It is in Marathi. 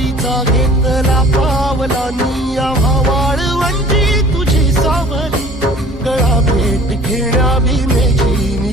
वारीचा घेतला पावला निया वाळवंटी तुझी सावली गळा भेट घेण्या भीमेची